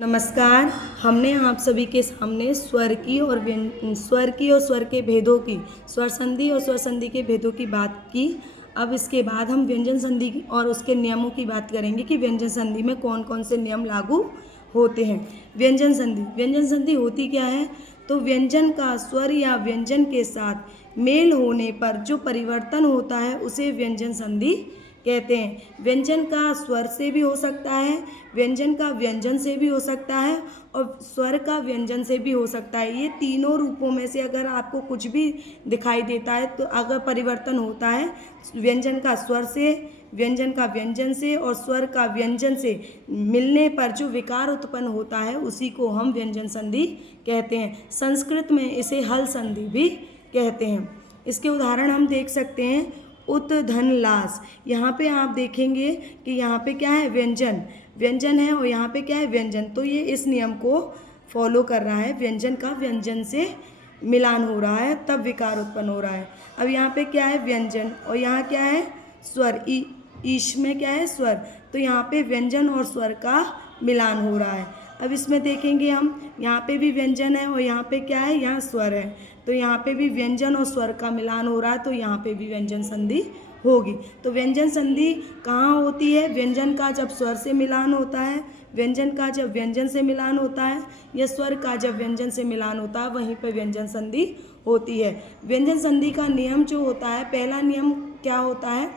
नमस्कार। हमने आप सभी के सामने स्वर की और स्वर के भेदों की, स्वर संधि और स्वर संधि के भेदों की बात की। अब इसके बाद हम व्यंजन संधि और उसके नियमों की बात करेंगे कि व्यंजन संधि में कौन कौन से नियम लागू होते हैं। व्यंजन संधि होती क्या है? तो व्यंजन का स्वर या व्यंजन के साथ मेल होने पर जो परिवर्तन होता है उसे व्यंजन संधि कहते हैं। व्यंजन का स्वर से भी हो सकता है, व्यंजन का व्यंजन से भी हो सकता है और स्वर का व्यंजन से भी हो सकता है। ये तीनों रूपों में से अगर आपको कुछ भी दिखाई देता है तो अगर परिवर्तन होता है व्यंजन का स्वर से, व्यंजन का व्यंजन से और स्वर का व्यंजन से मिलने पर जो विकार उत्पन्न होता है उसी को हम व्यंजन संधि कहते हैं। संस्कृत में इसे हल संधि भी कहते हैं। इसके उदाहरण हम देख सकते हैं। उत धन लास, यहाँ पे आप देखेंगे कि यहाँ पे क्या है, व्यंजन है और यहाँ पे क्या है, व्यंजन। तो ये इस नियम को फॉलो कर रहा है, व्यंजन का व्यंजन से मिलान हो रहा है तब विकार उत्पन्न हो रहा है। अब यहाँ पे क्या है, व्यंजन और यहाँ क्या है, स्वर। ईश में क्या है, स्वर। तो यहाँ पे व्यंजन और स्वर का मिलान हो रहा है। अब इसमें देखेंगे हम, यहाँ पे भी व्यंजन है और यहाँ पे क्या है, यहाँ स्वर है। तो यहाँ पे भी व्यंजन और स्वर का मिलान हो रहा है तो यहाँ पे भी व्यंजन संधि होगी। तो व्यंजन संधि कहाँ होती है? व्यंजन का जब स्वर से मिलान होता है, व्यंजन का जब व्यंजन से मिलान होता है या स्वर का जब व्यंजन से मिलान होता है, वहीं पर व्यंजन संधि होती है। व्यंजन संधि का नियम जो होता है, पहला नियम क्या होता है?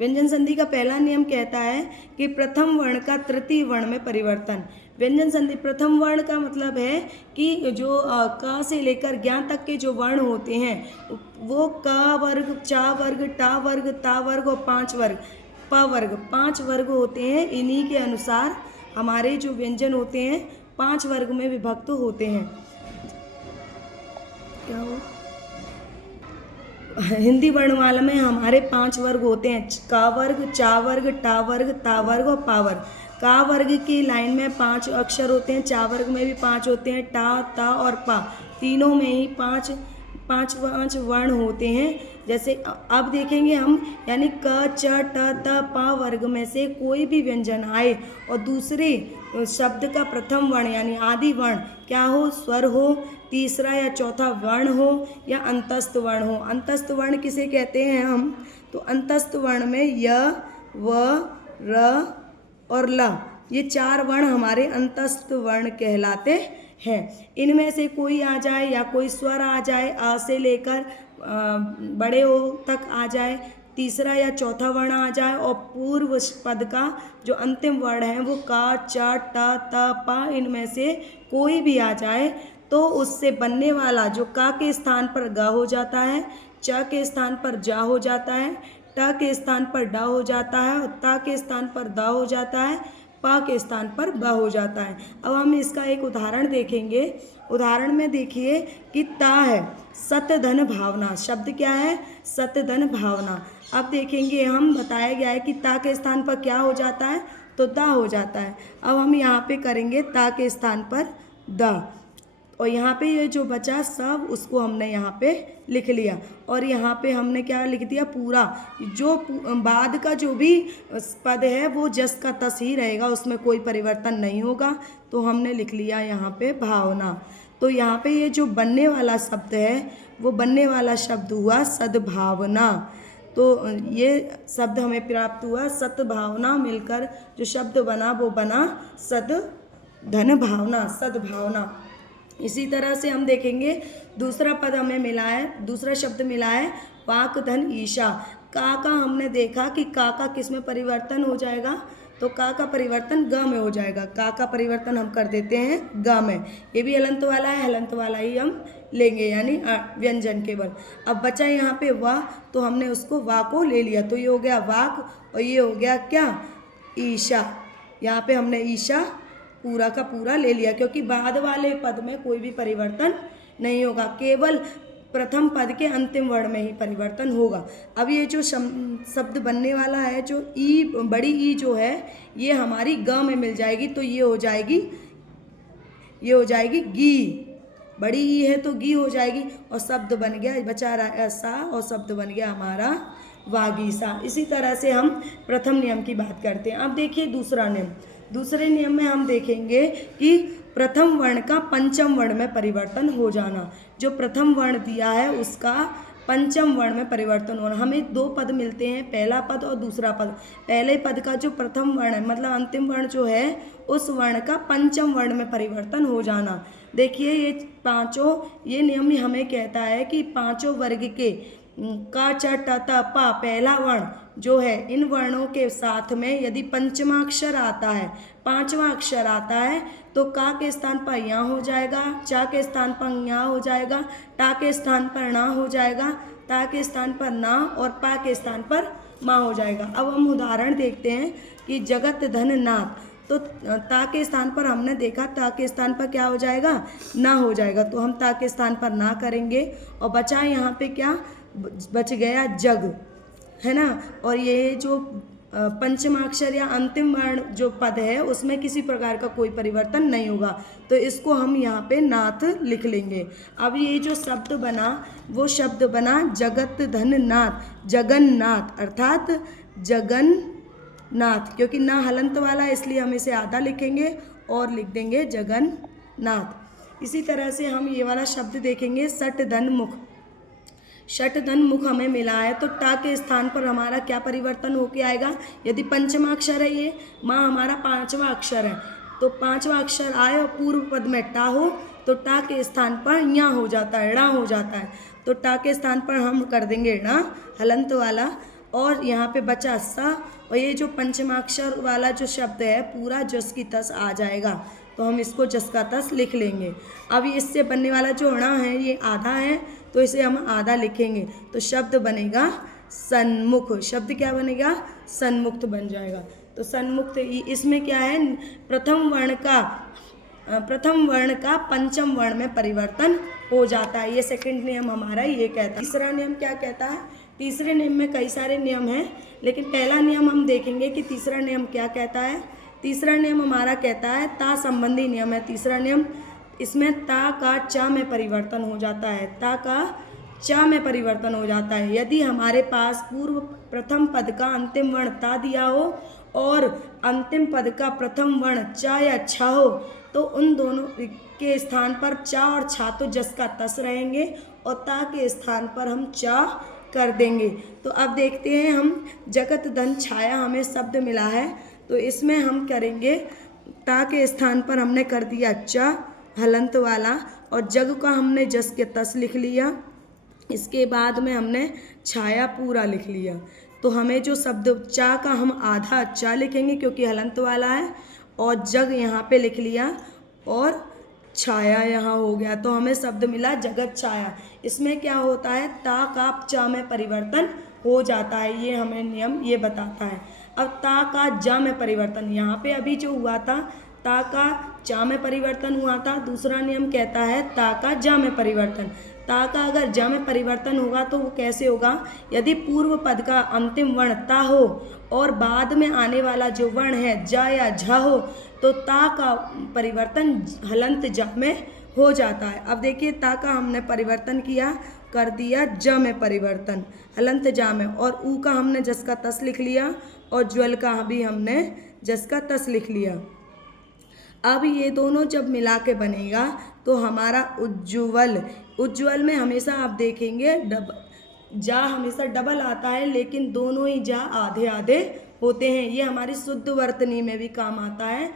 व्यंजन संधि का पहला नियम कहता है कि प्रथम वर्ण का तृतीय वर्ण में परिवर्तन। व्यंजन संधि प्रथम वर्ण का मतलब है कि जो क से लेकर ज्ञ तक के जो वर्ण होते हैं वो क वर्ग, चा वर्ग, टा वर्ग, ता वर्ग और पांच वर्ग होते हैं। इन्हीं के अनुसार हमारे जो व्यंजन होते हैं 5 वर्ग में विभक्त होते हैं। क्या हो? हिंदी वर्णमाला में हमारे 5 वर्ग होते हैं, का वर्ग, चा वर्ग, टा वर्ग, ता वर्ग और पा वर्ग। का वर्ग की लाइन में 5 अक्षर होते हैं, चा वर्ग में भी 5 होते हैं, टा, ता और पा तीनों में ही पाँच वर्ण होते हैं। जैसे अब देखेंगे हम, यानी क, च, ट, त, पा वर्ग में से कोई भी व्यंजन आए और दूसरे शब्द का प्रथम वर्ण यानी आदि वर्ण क्या हो, स्वर हो, तीसरा या चौथा वर्ण हो या अंतस्थ वर्ण हो। अंतस्थ वर्ण किसे कहते हैं हम? तो अंतस्थ वर्ण में य, व, र और ल, ये 4 वर्ण हमारे अंतस्थ वर्ण कहलाते हैं। इनमें से कोई आ जाए या कोई स्वर आ जाए, आ से लेकर बड़े ओ तक आ जाए, तीसरा या चौथा वर्ण आ जाए और पूर्व पद का जो अंतिम वर्ण है वो का, च, ट, त, प, इनमें से कोई भी आ जाए तो उससे बनने वाला जो का के स्थान पर ग हो जाता है, च के स्थान पर जा हो जाता है, ट के स्थान पर ड हो जाता है और ता के स्थान पर द हो जाता है, पा के स्थान पर ब हो जाता है। अब हम इसका एक उदाहरण देखेंगे। उदाहरण में देखिए कि ता है सत धन भावना। शब्द क्या है? सत धन भावना। अब देखेंगे हम, बताया गया है कि ता के स्थान पर क्या हो जाता है, तो दा हो जाता है। अब हम यहाँ पे करेंगे ता के स्थान पर द और यहाँ पे ये जो बचा सब उसको हमने यहाँ पे लिख लिया और यहाँ पे हमने क्या लिख दिया, पूरा जो बाद का जो भी पद है वो जस का तस ही रहेगा, उसमें कोई परिवर्तन नहीं होगा। तो हमने लिख लिया यहाँ पे भावना। तो यहाँ पे ये जो बनने वाला शब्द है वो बनने वाला शब्द हुआ सद्भावना। तो ये शब्द हमें प्राप्त हुआ सद्भावना, मिलकर जो शब्द बना वो बना धन भावना, सद्भावना। इसी तरह से हम देखेंगे दूसरा पद हमें मिला है, दूसरा शब्द मिला है वाक धन ईशा। का हमने देखा कि का किस में परिवर्तन हो जाएगा, तो का परिवर्तन ग में हो जाएगा। का परिवर्तन हम कर देते हैं ग में। ये भी हलंत वाला है, हलंत वाला ही हम लेंगे यानी व्यंजन केवल। अब बचा यहाँ पे वा, तो हमने उसको वा को ले लिया, तो ये हो गया वाक और ये हो गया क्या, ईशा। यहाँ पे हमने ईशा पूरा का पूरा ले लिया क्योंकि बाद वाले पद में कोई भी परिवर्तन नहीं होगा, केवल प्रथम पद के अंतिम वर्ण में ही परिवर्तन होगा। अब ये जो शब्द बनने वाला है, जो ई, बड़ी ई जो है ये हमारी ग में मिल जाएगी, तो ये हो जाएगी गी। बड़ी ई है तो गी हो जाएगी और शब्द बन गया, बचा रहा सा और शब्द बन गया हमारा वागीसा। इसी तरह से हम प्रथम नियम की बात करते हैं। अब देखिए दूसरा नियम। दूसरे नियम में हम देखेंगे कि प्रथम वर्ण का पंचम वर्ण में परिवर्तन हो जाना। जो प्रथम वर्ण दिया है उसका पंचम वर्ण में परिवर्तन होना। हमें दो पद मिलते हैं, पहला पद और दूसरा पद। पहले पद का जो प्रथम वर्ण है मतलब अंतिम वर्ण जो है उस वर्ण का पंचम वर्ण में परिवर्तन हो जाना। देखिए ये पांचों, ये नियम ही हमें कहता है कि पांचों वर्ग के का, च, ट, त, प पहला वर्ण जो है इन वर्णों के साथ में यदि पंचमा अक्षर आता है, पांचवा अक्षर आता है तो का के स्थान पर यहाँ हो जाएगा, चा के स्थान पर यहाँ हो जाएगा, टा के स्थान पर ना हो जाएगा, ता के स्थान पर ना और पा के स्थान पर माँ हो जाएगा। अब हम उदाहरण देखते हैं कि जगत धन नाथ, तो ता के स्थान पर हमने देखा ता के स्थान पर क्या हो जाएगा, ना हो जाएगा, तो हम ता के स्थान पर ना करेंगे और बचा यहाँ पे क्या बच गया जग, है ना। और ये जो पंचमाक्षर या अंतिम वर्ण जो पद है उसमें किसी प्रकार का कोई परिवर्तन नहीं होगा, तो इसको हम यहाँ पे नाथ लिख लेंगे। अब ये जो शब्द बना वो शब्द बना जगत धन नाथ, जगन्नाथ, अर्थात जगन्नाथ, क्योंकि ना हलंत वाला इसलिए हम इसे आधा लिखेंगे और लिख देंगे जगन्नाथ। इसी तरह से हम ये वाला शब्द देखेंगे सट धन मुख। षट धन मुख हमें मिला है तो टा के स्थान पर हमारा क्या परिवर्तन होके आएगा, यदि पंचमा अक्षर है ये, माँ हमारा पांचवा अक्षर है, तो पांचवा अक्षर आए और पूर्व पद में टा हो तो टा के स्थान पर या हो जाता है, ड़ा हो जाता है, तो टा के स्थान पर हम कर देंगे ड़ा हलंत वाला। और यहाँ पे बचा सा, और ये जो पंचमाक्षर वाला जो शब्द है पूरा जस की तस आ जाएगा, तो हम इसको जस का तस लिख लेंगे। अब इससे बनने वाला जो अणा है ये आधा है तो इसे हम आधा लिखेंगे, तो शब्द बनेगा सन्मुख। शब्द क्या बनेगा, सन्मुक्त बन जाएगा। तो सन्मुक्त इसमें क्या है, प्रथम वर्ण का पंचम वर्ण में परिवर्तन हो जाता है। ये सेकंड नियम हमारा ये कहता है। तीसरा नियम क्या कहता है, तीसरे नियम में कई सारे नियम हैं लेकिन पहला नियम हम देखेंगे कि तीसरा नियम क्या कहता है। तीसरा नियम हमारा कहता है ता संबंधी नियम है तीसरा नियम। इसमें ता का चा में परिवर्तन हो जाता है, ता का चा में परिवर्तन हो जाता है। यदि हमारे पास पूर्व प्रथम पद का अंतिम वर्ण ता दिया हो और अंतिम पद का प्रथम वर्ण चा या छा हो तो उन दोनों के स्थान पर चा और छा तो जस का तस रहेंगे और ता के स्थान पर हम चा कर देंगे। तो अब देखते हैं हम जगत धन छाया हमें शब्द मिला है तो इसमें हम करेंगे ता के स्थान पर हमने कर दिया चा हलंत वाला और जग का हमने जस के तस लिख लिया, इसके बाद में हमने छाया पूरा लिख लिया। तो हमें जो शब्द चा का हम आधा चा लिखेंगे क्योंकि हलंत वाला है और जग यहाँ पे लिख लिया और छाया यहाँ हो गया, तो हमें शब्द मिला जगत छाया। इसमें क्या होता है ता का चा में परिवर्तन हो जाता है, ये हमें नियम ये बताता है। अब ता का जा में परिवर्तन, यहाँ पे अभी जो हुआ था ता का चा में परिवर्तन हुआ था, दूसरा नियम कहता है ता का जा में परिवर्तन। ता का अगर जा में परिवर्तन होगा तो वो कैसे होगा, यदि पूर्व पद का अंतिम वर्ण ता हो और बाद में आने वाला जो वर्ण है जा या झा हो तो ता का परिवर्तन हलंत जा में हो जाता है। अब देखिए ता का हमने परिवर्तन किया, कर दिया ज में परिवर्तन हलंत जा में, और ऊ का हमने जस का तस लिख लिया और ज्वल का भी हमने जस का तस लिख लिया। अब ये दोनों जब मिला के बनेगा तो हमारा उज्ज्वल, उज्ज्वल में हमेशा आप देखेंगे जा हमेशा डबल आता है लेकिन दोनों ही जा आधे आधे होते हैं। ये हमारी शुद्ध वर्तनी में भी काम आता है,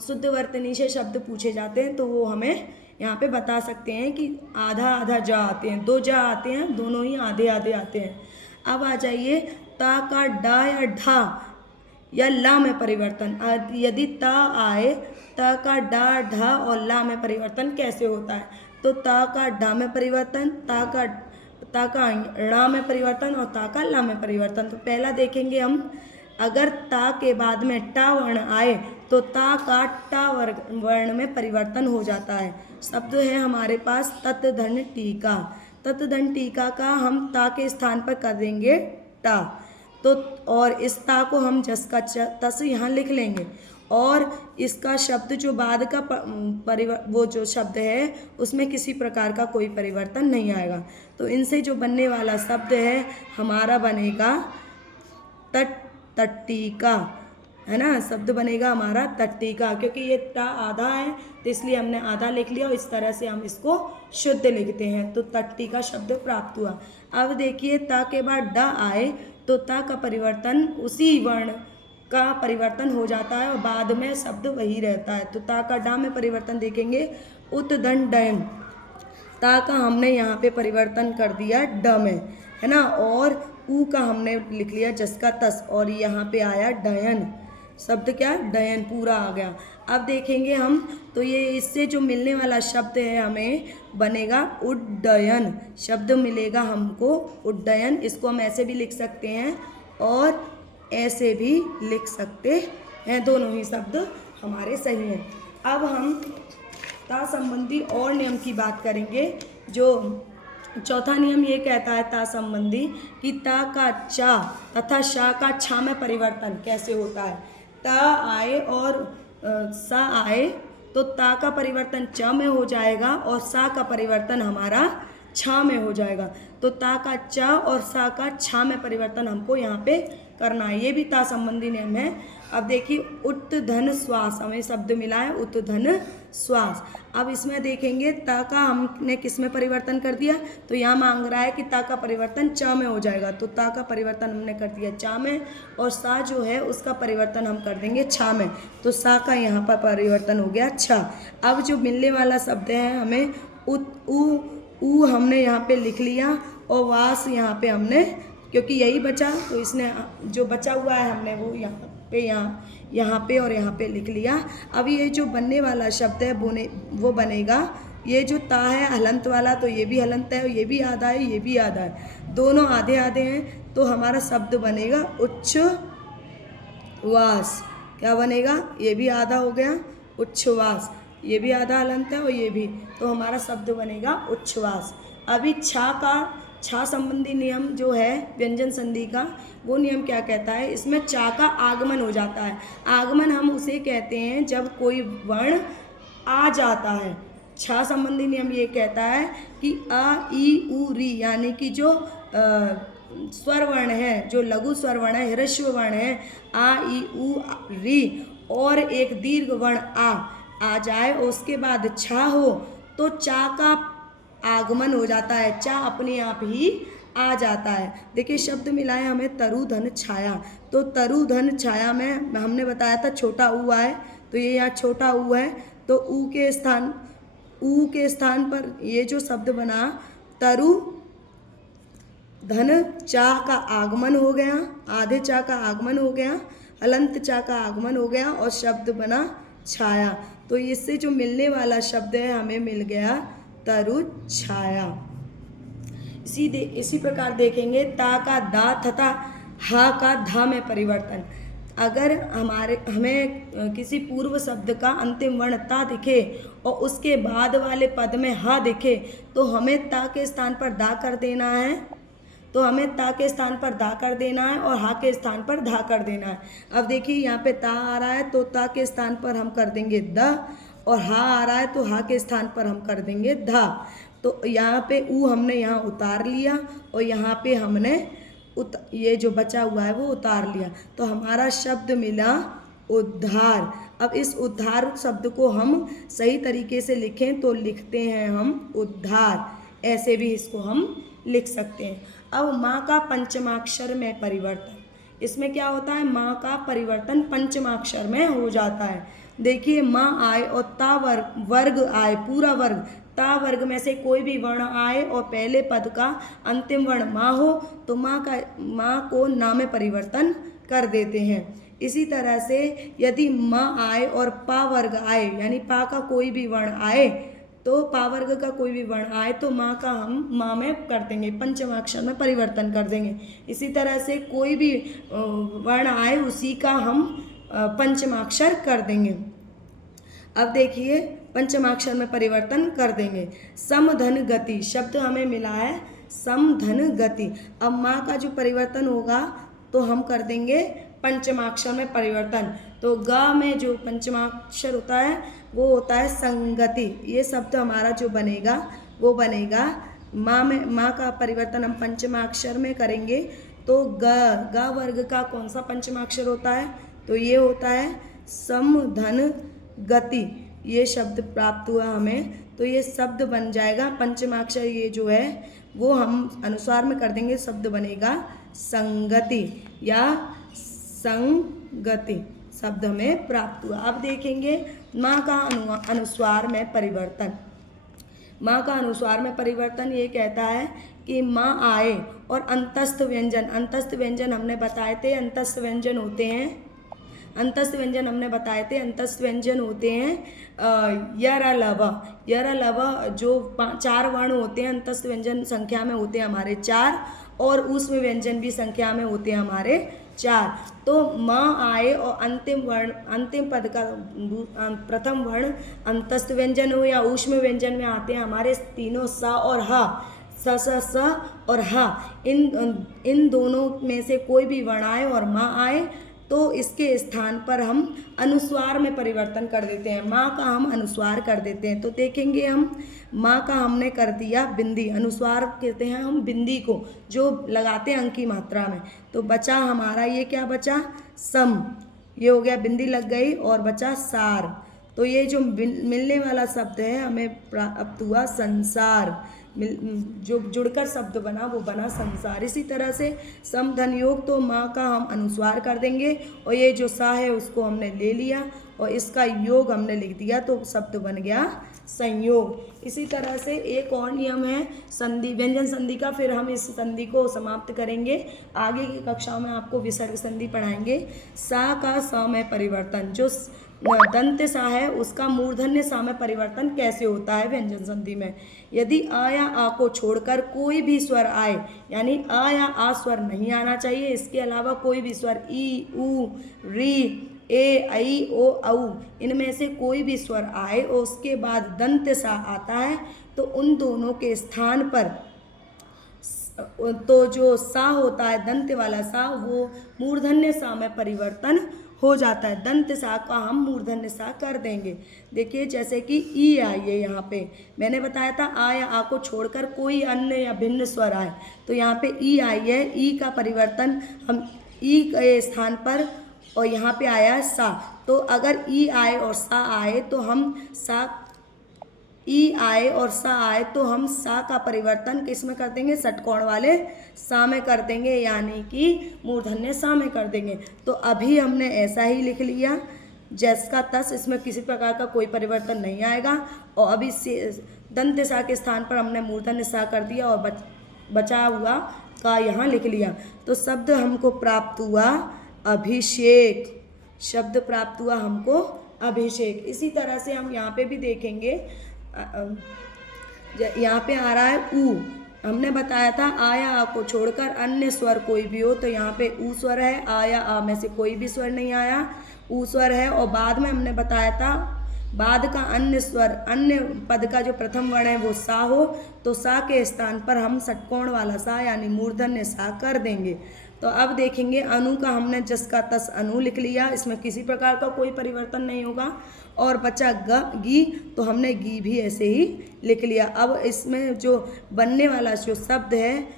शुद्ध वर्तनी से शब्द पूछे जाते हैं तो वो हमें यहाँ पे बता सकते हैं कि आधा आधा जा आते हैं, दो जा आते हैं, दोनों ही आधे आधे आते हैं। अब आ जाइए ता का डा या ढा या ला में परिवर्तन। यदि ता आए ता का डा ढा और ला में परिवर्तन कैसे होता है, तो ता का डा में परिवर्तन, ता का ड़ा में परिवर्तन और ता का ला में परिवर्तन। तो पहला देखेंगे हम, अगर ता के बाद में टा वर्ण आए तो ता का टा वर्ण में परिवर्तन हो जाता है। शब्द है हमारे पास तत् धन टीका, तत् धन टीका का हम ता के स्थान पर कर देंगे टा, तो और इस ता को हम जस का तस यहाँ लिख लेंगे और इसका शब्द जो बाद का वो जो शब्द है उसमें किसी प्रकार का कोई परिवर्तन नहीं आएगा। तो इनसे जो बनने वाला शब्द है हमारा बनेगा तट्टिका, है ना, शब्द बनेगा हमारा टट्टिका, क्योंकि ये टा आधा है तो इसलिए हमने आधा लिख लिया और इस तरह से हम इसको शुद्ध लिखते हैं, तो टट्टिका शब्द प्राप्त हुआ। अब देखिए ता के बाद ड आए तो ता का परिवर्तन उसी वर्ण का परिवर्तन हो जाता है और बाद में शब्द वही रहता है। तो ता का डा में परिवर्तन देखेंगे उत्दन डयन, ता का हमने यहाँ पे परिवर्तन कर दिया ड में, है ना, और ऊ का हमने लिख लिया जस का तस और यहाँ पे आया डयन, शब्द क्या डयन पूरा आ गया। अब देखेंगे हम तो ये इससे जो मिलने वाला शब्द है हमें बनेगा उड्डयन, शब्द मिलेगा हमको उड्डयन। इसको हम ऐसे भी लिख सकते हैं और ऐसे भी लिख सकते हैं, दोनों ही शब्द हमारे सही हैं। अब हम ता संबंधी और नियम की बात करेंगे। जो चौथा नियम ये कहता है ता संबंधी कि ता का चा तथा शा का छा में परिवर्तन कैसे होता है। ता आए और सा आए तो ता का परिवर्तन च में हो जाएगा और सा का परिवर्तन हमारा छा में हो जाएगा। तो ता का च और सा का छा में परिवर्तन हमको यहाँ पे करना है, ये भी ता संबंधी नियम है। अब देखिए उत धन श्वास, हमें शब्द मिला है उत धन श्वास। अब इसमें देखेंगे ता का हमने किस में परिवर्तन कर दिया, तो यहाँ मांग रहा है कि ता का परिवर्तन च में हो जाएगा, तो ता का परिवर्तन हमने कर दिया चा में और सा जो है उसका परिवर्तन हम कर देंगे छा में, तो सा का यहाँ पर परिवर्तन हो गया छा। अब जो मिलने वाला शब्द है हमें ऊ हमने यहाँ पे लिख लिया और वास यहाँ पे हमने, क्योंकि यही बचा तो इसने जो बचा हुआ है हमने वो यहाँ पे और यहाँ पे लिख लिया। अब ये जो बनने वाला शब्द है वो बनेगा, ये जो ता है हलंत वाला तो ये भी हलंत है, ये भी आधा है, ये भी आधा है, दोनों आधे आधे हैं, तो हमारा शब्द बनेगा उच्छ्वास। क्या बनेगा, ये भी आधा हो गया उच्छ्वास, ये भी आधा हलंत है और ये भी, तो हमारा शब्द बनेगा उच्छ्वास। अभी छा संबंधी नियम जो है व्यंजन संधि का, वो नियम क्या कहता है, इसमें चा का आगमन हो जाता है। आगमन हम उसे कहते हैं जब कोई वर्ण आ जाता है। छा संबंधी नियम ये कहता है कि अ ई उ री यानी कि जो स्वर वर्ण है, जो लघु स्वर वर्ण है, ह्रस्व वर्ण है, आ ई उ री और एक दीर्घ वर्ण आ जाए और उसके बाद छा हो तो चा का आगमन हो जाता है, चा अपने आप ही आ जाता है। देखिए शब्द मिला है हमें तरु धन छाया, तो तरु धन छाया में हमने बताया था छोटा ऊ आए, तो ये यहाँ छोटा ऊ है, तो ऊ के स्थान पर ये जो शब्द बना तरु धन चा का आगमन हो गया, आधे चा का आगमन हो गया, हलंत चा का आगमन हो गया और शब्द बना छाया। तो इससे जो मिलने वाला शब्द है हमें मिल गया तरु छाया। इसी प्रकार देखेंगे ता का दा तथा हा का धा में परिवर्तन। अगर हमें किसी पूर्व शब्द का अंतिम वर्ण ता दिखे और उसके बाद वाले पद में हा दिखे तो हमें ता के स्थान पर दा कर देना है, तो हमें ता के स्थान पर धा कर देना है और हा के स्थान पर धा कर देना है। अब देखिए यहाँ पे ता आ रहा है तो ता के स्थान पर हम कर देंगे द, और हा आ रहा है तो हा के स्थान पर हम कर देंगे धा। तो यहाँ पे ऊ हमने यहाँ उतार लिया और यहाँ पे हमने ये जो बचा हुआ है वो उतार लिया, तो हमारा शब्द मिला उद्धार। अब इस उद्धार शब्द को हम सही तरीके से लिखें तो लिखते हैं हम उद्धार, ऐसे भी इसको हम लिख सकते हैं। अब माँ का पंचमाक्षर में परिवर्तन, इसमें क्या होता है, माँ का परिवर्तन पंचमाक्षर में हो जाता है। देखिए माँ आए और ता वर्ग आए, पूरा वर्ग, ता वर्ग में से कोई भी वर्ण आए और पहले पद का अंतिम वर्ण माँ हो तो माँ को ना में परिवर्तन कर देते हैं। इसी तरह से यदि माँ आए और पा वर्ग आए, यानी पा का कोई भी वर्ण आए, तो पा वर्ग का कोई भी वर्ण आए तो माँ का हम माँ में कर देंगे, पंचमाक्षर में परिवर्तन कर देंगे। इसी तरह से कोई भी वर्ण आए उसी का हम पंचमाक्षर कर देंगे। अब देखिए पंचमाक्षर में परिवर्तन कर देंगे। सम धन गति शब्द हमें मिला है सम धन गति। अब माँ का जो परिवर्तन होगा तो हम कर देंगे पंचमाक्षर में परिवर्तन, तो ग में जो पंचमाक्षर होता है वो होता है संगति। ये शब्द हमारा जो बनेगा वो बनेगा माँ का परिवर्तन हम पंचमाक्षर में करेंगे, तो ग वर्ग का कौन सा पंचमाक्षर होता है, तो ये होता है सम धन गति, ये शब्द प्राप्त हुआ हमें। तो ये शब्द बन जाएगा पंचमाक्षर, ये जो है वो हम अनुस्वार में कर देंगे, शब्द बनेगा संगति या संगति, शब्द हमें प्राप्त हुआ। अब देखेंगे माँ का अनुस्वार में परिवर्तन। माँ का अनुस्वार में परिवर्तन ये कहता है कि माँ आए और अंतस्थ व्यंजन, अंतस्थ व्यंजन हमने बताए थे, अंतस्थ व्यंजन होते हैं, अंतस्थ व्यंजन हमने बताए थे, अंतस्थ व्यंजन होते हैं यर लव, यर लव जो 4 वर्ण होते हैं अंतस्थ व्यंजन संख्या में होते हैं हमारे 4, और ऊष्म व्यंजन भी संख्या में होते हैं हमारे 4। तो माँ आए और अंतिम वर्ण, अंतिम पद का प्रथम वर्ण अंतस्थ व्यंजन हो या ऊष्म व्यंजन में आते हैं हमारे तीनों स और ह, स और ह, इन दोनों में से कोई भी वर्ण आए और माँ आए तो इसके स्थान पर हम अनुस्वार में परिवर्तन कर देते हैं, माँ का हम अनुस्वार कर देते हैं। तो देखेंगे हम माँ का हमने कर दिया बिंदी, अनुस्वार कहते हैं हम बिंदी को जो लगाते हैं अंक की मात्रा में। तो बचा हमारा ये क्या बचा, सम, ये हो गया बिंदी लग गई, और बचा सार। तो ये जो मिलने वाला शब्द है हमें प्राप्त हुआ संसार, जो जुड़कर शब्द बना वो बना संसार। इसी तरह से सम धन योग, तो माँ का हम अनुस्वार कर देंगे और ये जो सा है उसको हमने ले लिया और इसका योग हमने लिख दिया, तो शब्द बन गया संयोग। इसी तरह से एक और नियम है संधि, व्यंजन संधि का, फिर हम इस संधि को समाप्त करेंगे। आगे की कक्षाओं में आपको विसर्ग संधि पढ़ाएंगे। सा का स में परिवर्तन, जो दंत सा है उसका मूर्धन्य सा में परिवर्तन कैसे होता है व्यंजन संधि में। यदि अ या आ को छोड़कर कोई भी स्वर आए, यानी अ या आ स्वर नहीं आना चाहिए, इसके अलावा कोई भी स्वर ई, उ, री, ए, ऐ, ओ, औ, इनमें से कोई भी स्वर आए और उसके बाद दंत सा आता है, तो उन दोनों के स्थान पर तो जो सा होता है दंत वाला सा, वो मूर्धन्य सा में परिवर्तन हो जाता है। दंत सा का हम मूर्धन्य सा कर देंगे। देखिए जैसे कि ई आई है, यहाँ पे मैंने बताया था आ या आ को छोड़कर कोई अन्य या भिन्न स्वर आए, तो यहाँ पे ई आई है, ई का परिवर्तन हम ई के स्थान पर, और यहाँ पे आया है सा। तो अगर ई आए और सा आए तो हम सा, ई आए और सा आए तो हम सा का परिवर्तन किस में कर देंगे, षटकोण वाले सा में कर देंगे, यानी कि मूर्धन्य सा में कर देंगे। तो अभी हमने ऐसा ही लिख लिया जैस का तस, इसमें किसी प्रकार का कोई परिवर्तन नहीं आएगा। और अभी दंत सा के स्थान पर हमने मूर्धन्य सा कर दिया और बचा हुआ का यहाँ लिख लिया। तो शब्द हमको प्राप्त हुआ अभिषेक, शब्द प्राप्त हुआ हमको अभिषेक। इसी तरह से हम यहाँ पे भी देखेंगे, यहाँ पे आ रहा है ऊ, हमने बताया था आ या आ को छोड़कर अन्य स्वर कोई भी हो, तो यहाँ पे ऊ स्वर है, आ या आ में से कोई भी स्वर नहीं आया, ऊ स्वर है। और बाद में हमने बताया था बाद का अन्य स्वर, अन्य पद का जो प्रथम वर्ण है वो सा हो, तो सा के स्थान पर हम षटकोण वाला सा यानी मूर्धन्य सा कर देंगे। तो अब देखेंगे अनु का हमने जस का तस अनु लिख लिया, इसमें किसी प्रकार का कोई परिवर्तन नहीं होगा। और बचा ग गी, तो हमने गी भी ऐसे ही लिख लिया। अब इसमें जो बनने वाला जो शब्द है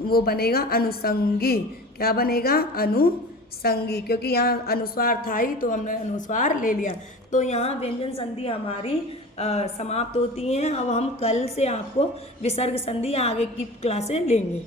वो बनेगा अनुसंगी। क्या बनेगा, अनुसंगी, क्योंकि यहाँ अनुस्वार था ही तो हमने अनुस्वार ले लिया। तो यहाँ व्यंजन संधि हमारी समाप्त होती हैं। अब हम कल से आपको विसर्ग संधि आगे की क्लासें लेंगे।